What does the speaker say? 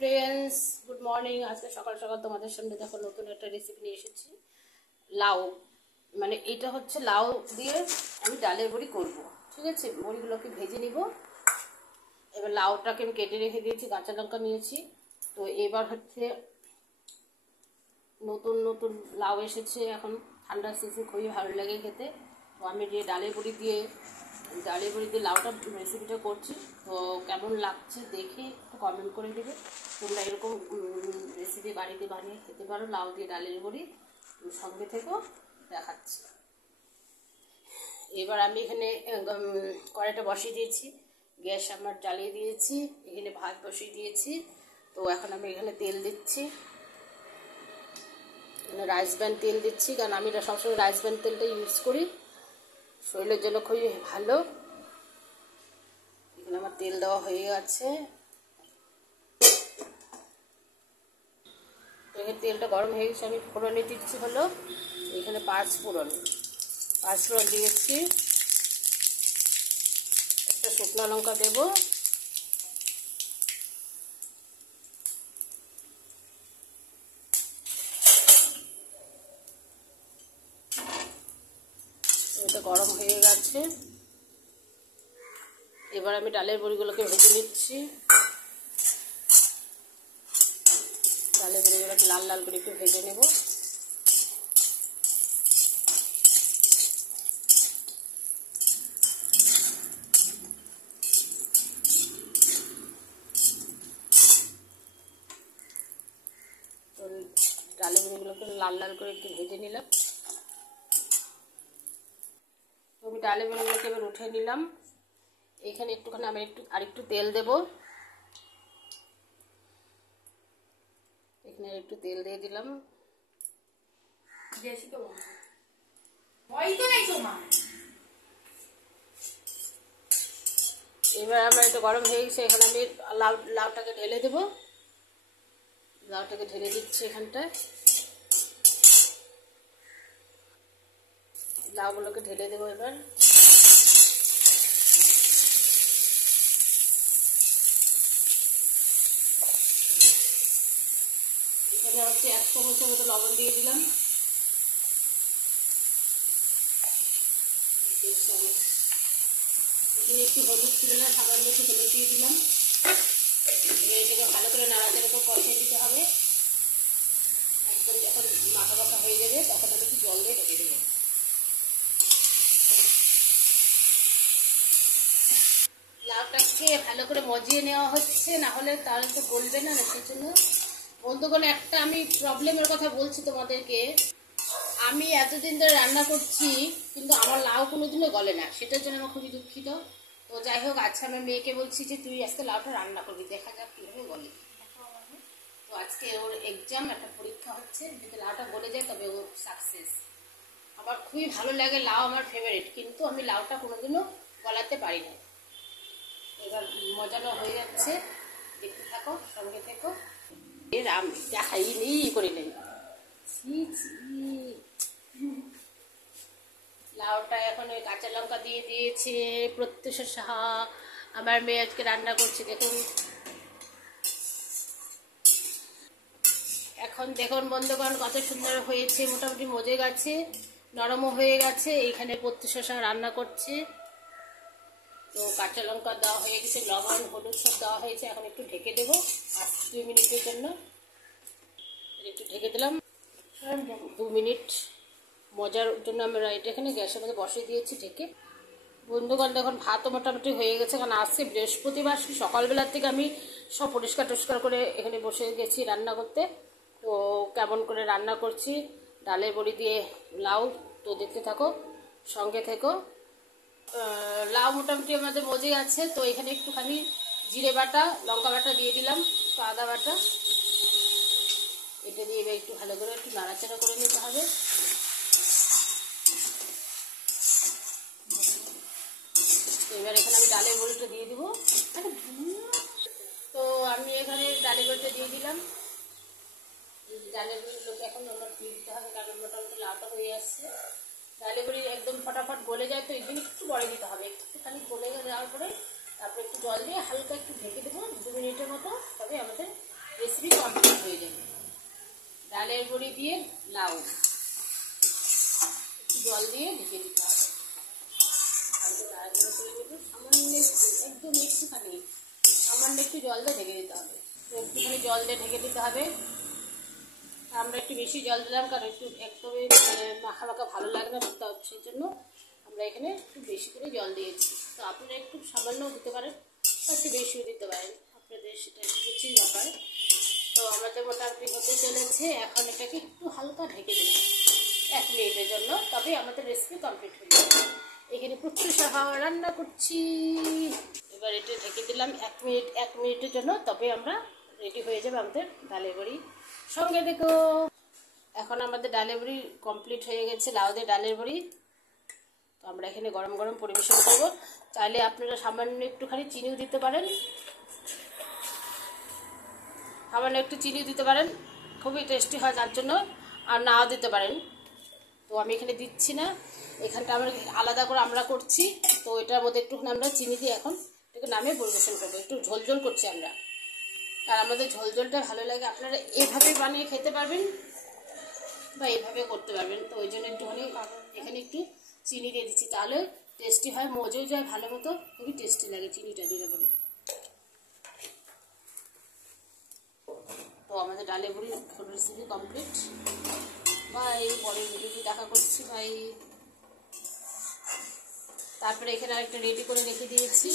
Friends, good morning. আজকে সকাল সকাল তোমাদের সামনে দেখো নতুন একটা রেসিপি নিয়ে এসেছি। লাউ, মানে এটা হচ্ছে লাউ দিয়ে আমি ডালের বড়ি করব। ঠিক আছে, বড়িগুলোকে ভেজে নিব। এবার লাউটাকে আমি কেটে রেখে দিয়েছি, কাঁচা লঙ্কা নিয়েছি। তো এবার হচ্ছে নতুন নতুন লাউ এসেছে, এখন ঠান্ডার সিজন খুবই ভালো লাগে খেতে। তো আমি যে ডালের বড়ি দিয়ে লাউটা রেসিপিটা করছি। তো কেমন লাগছে দেখে একটু কমেন্ট করে দেবে। তোমরা এরকম রেসিপি বাড়িতে বানিয়ে খেতে পারো, লাউ দিয়ে ডালের বড়ি। সঙ্গে থেকেও দেখাচ্ছি। এবার আমি এখানে কড়াইটা বসিয়ে দিয়েছি, গ্যাস আমার জ্বালিয়ে দিয়েছি, এখানে ভাত বসিয়ে দিয়েছি। তো এখন আমি এখানে তেল দিচ্ছি, রাইস ব্র্যান তেল দিচ্ছি, কারণ আমি সবসময় রাইস ব্র্যান তেলটা ইউজ করি, শরীরের জন্য খুবই ভালো। এখানে আমার তেল দেওয়া হয়ে গেছে, এখানে তেলটা গরম হয়ে গেছে। আমি ফোড়নে দিচ্ছি হলো এখানে পাঁচ ফোড়ন দিয়েছি, একটা শুকনো লঙ্কা দেবো, এটা গরম হয়ে গেছে। এবার আমি ডালের বড়িগুলোকে ভেজে নিচ্ছি, ডালের বড়িগুলোকে লাল লাল করে একটু ভেজে নেব। ডালের বড়িগুলোকে লাল লাল করে একটু ভেজে নিলাম। তো আমি ডালের বড়িগুলোকে এবার উঠে নিলাম। এখানে একটুখানি আমি আরেকটু তেল দেব, এখানে একটু তেল দিয়ে দিলাম। এবার আমার এটা গরম হয়ে গেছে, এখানে আমি লাউটাকে ঢেলে দেবো। লাউটাকে ঢেলে দিচ্ছি এখানটায়, লাউগুলোকে ঢেলে দেবো। এবার এখানে হচ্ছে 1 চামচের মতো লবণ দিয়ে দিলাম, 1 চামচ। এখানে একটু হলুদ ছিল না, সামান্য একটু হলুদ দিয়ে দিলাম। এটাকে ভালো করে নাড়াচাড়া করে কষিয়ে দিতে হবে। একদম যখন মাখা মাখা হয়ে যাবে তখন আমি একটু জল দিয়ে ঢেকে দেবো। লাউটাকে ভালো করে মজিয়ে নেওয়া হচ্ছে, না হলে তাহলে তো গলবে না। সেই জন্য বন্ধুগণ, একটা আমি প্রবলেমের কথা বলছি তোমাদেরকে। আমি এতদিন ধরে রান্না করছি, কিন্তু আমার লাউ কোনোদিনও গলে না, সেটার জন্য আমার খুবই দুঃখিত। তো যাই হোক, আজকে আমার মেয়েকে বলছি যে তুই আজকে লাউটা রান্না করবি, দেখা যাক কীভাবে গলে। তো আজকে ওর এক্সাম, একটা পরীক্ষা হচ্ছে, যদি লাউটা গলে যায় তবে ও সাকসেস। আমার খুবই ভালো লাগে লাউ, আমার ফেভারিট, কিন্তু আমি লাউটা কোনোদিনও গলাতে পারি না। এবার মজানো হয়ে যাচ্ছে, দেখতে থাকো, সঙ্গে থেকো। এর আমি দেখাইনি করে নেই। লাউটা এখন ওই কাঁচা লঙ্কা দিয়ে দিয়েছে প্রত্যুষা সাহা। আমার মেয়ে আজকে রান্না করছে, দেখুন। এখন দেখুন বন্ধুগণ, কত সুন্দর হয়েছে, মোটামুটি মজে গেছে, নরমও হয়ে গেছে। এইখানে প্রত্যুষা সাহা রান্না করছে। তো কাঁচা লঙ্কা দেওয়া হয়ে গেছে, লবণ হলুদ সব দেওয়া হয়েছে। এখন একটু ঢেকে দেবো 2 মিনিটের জন্য। একটু ঢেকে দিলাম 2 মিনিট মজার জন্য। আমরা এটা এখানে গ্যাসের মধ্যে বসিয়ে দিয়েছি ঢেকে। বন্ধুগণ দেখুন, ভাতও মোটামুটি হয়ে গেছে, কারণ আজকে বৃহস্পতিবার, সকালবেলার থেকে আমি সব পরিষ্কার টরিষ্কার করে এখানে বসে গেছি রান্না করতে। তো কেমন করে রান্না করছি ডালের বড়ি দিয়ে লাউ, তো দেখতে থাকো, সঙ্গে থেকো। লাউ মোটামুটি আমাদের মজে আছে। তো এখানে একটুখানি জিরে বাটা, লঙ্কা বাটা দিয়ে দিলাম, আদা বাটা, এটা দিয়ে এবার একটু ভালো করে একটু নাড়াচাড়া করে নিতে হবে। এবার এখানে আমি ডালের বড়িটা দিয়ে দিব। তো আমি এখানে ডালের বড়িটা দিয়ে দিলাম। ডালের বড়িগুলোকে এখন আমরা দিয়ে দিতে হবে, কারণ মোটামুটি লাউটা হয়ে আসছে। ডালের বড়ি একদম ফটাফট গলে যায়, তো এই জন্য একটু বড়ে দিতে হবে। একটুখানি গলে যাওয়ার পরে তারপরে একটু জল দিয়ে হালকা একটু ঢেকে দেবো 2 মিনিটের মতো, তবে আমাদের বড়ি দিয়ে লাউ একটু জল দিয়ে ঢেকে দিতে হবে। সামান্য একদম একটুখানি সামান্য একটু জল দিয়ে ঢেকে দিতে হবে। একটুখানি জল দিয়ে ঢেকে দিতে হবে। আমরা একটু বেশি জল দিলাম, কারণ একটু একদমই মাখা মাখা ভালো লাগে না, সেই জন্য আমরা এখানে একটু বেশি করে জল দিয়েছি। তো আপনারা একটু সামান্যও দিতে পারেন, একটু বেশিও দিতে পারেন, আপনাদের সেটা রুচির ব্যাপার। তো আমাদের মোটামুটি হতে চলেছে। এখন এটাকে একটু হালকা ঢেকে দিন 1 মিনিটের জন্য, তবে আমাদের রেসিপি কমপ্লিট হয়ে যাবে। এখানে প্রচুর রান্না করছি। এবার এটা ঢেকে দিলাম 1 মিনিটের জন্য, তবে আমরা রেডি হয়ে যাবে আমাদের ডালের বড়ি। সঙ্গে দেখো, এখন আমাদের ডালের বড়ি কমপ্লিট হয়ে গেছে, লাউ দিয়ে ডালের বড়ি। তো আমরা এখানে গরম গরম পরিবেশন করব। চাইলে আপনারা সামান্য একটুখানি চিনিও দিতে পারেন, সামান্য একটু চিনি দিতে পারেন, খুবই টেস্টি হয় তার জন্য, আর নাও দিতে পারেন। তো আমি এখানে দিচ্ছি না, এখানটা আমরা আলাদা করে আমরা করছি। তো এটার মধ্যে একটুখানি আমরা চিনি দিয়ে এখন এটাকে নামিয়ে পরিবেশন করবো। একটু ঝোলঝোল করছি আমরা, আর আমাদের ঝোলঝোলটা ভালো লাগে। আপনারা এভাবে বানিয়ে খেতে পারবেন বা এইভাবে করতে পারবেন। তো ওই জন্য একটুখানি এখানে একটু চিনি দিয়ে দিচ্ছি, তাহলে টেস্টি হয়, মজেও যায় ভালো মতো, খুবই টেস্টি লাগে চিনিটা দিলে পরে। তো আমাদের ডালের বড়ি রেসিপি কমপ্লিট। বাই, পরের ভিডিওটি দেখা করছি, বাই। তারপরে এখানে আরেকটা রেডি করে রেখে দিয়েছি।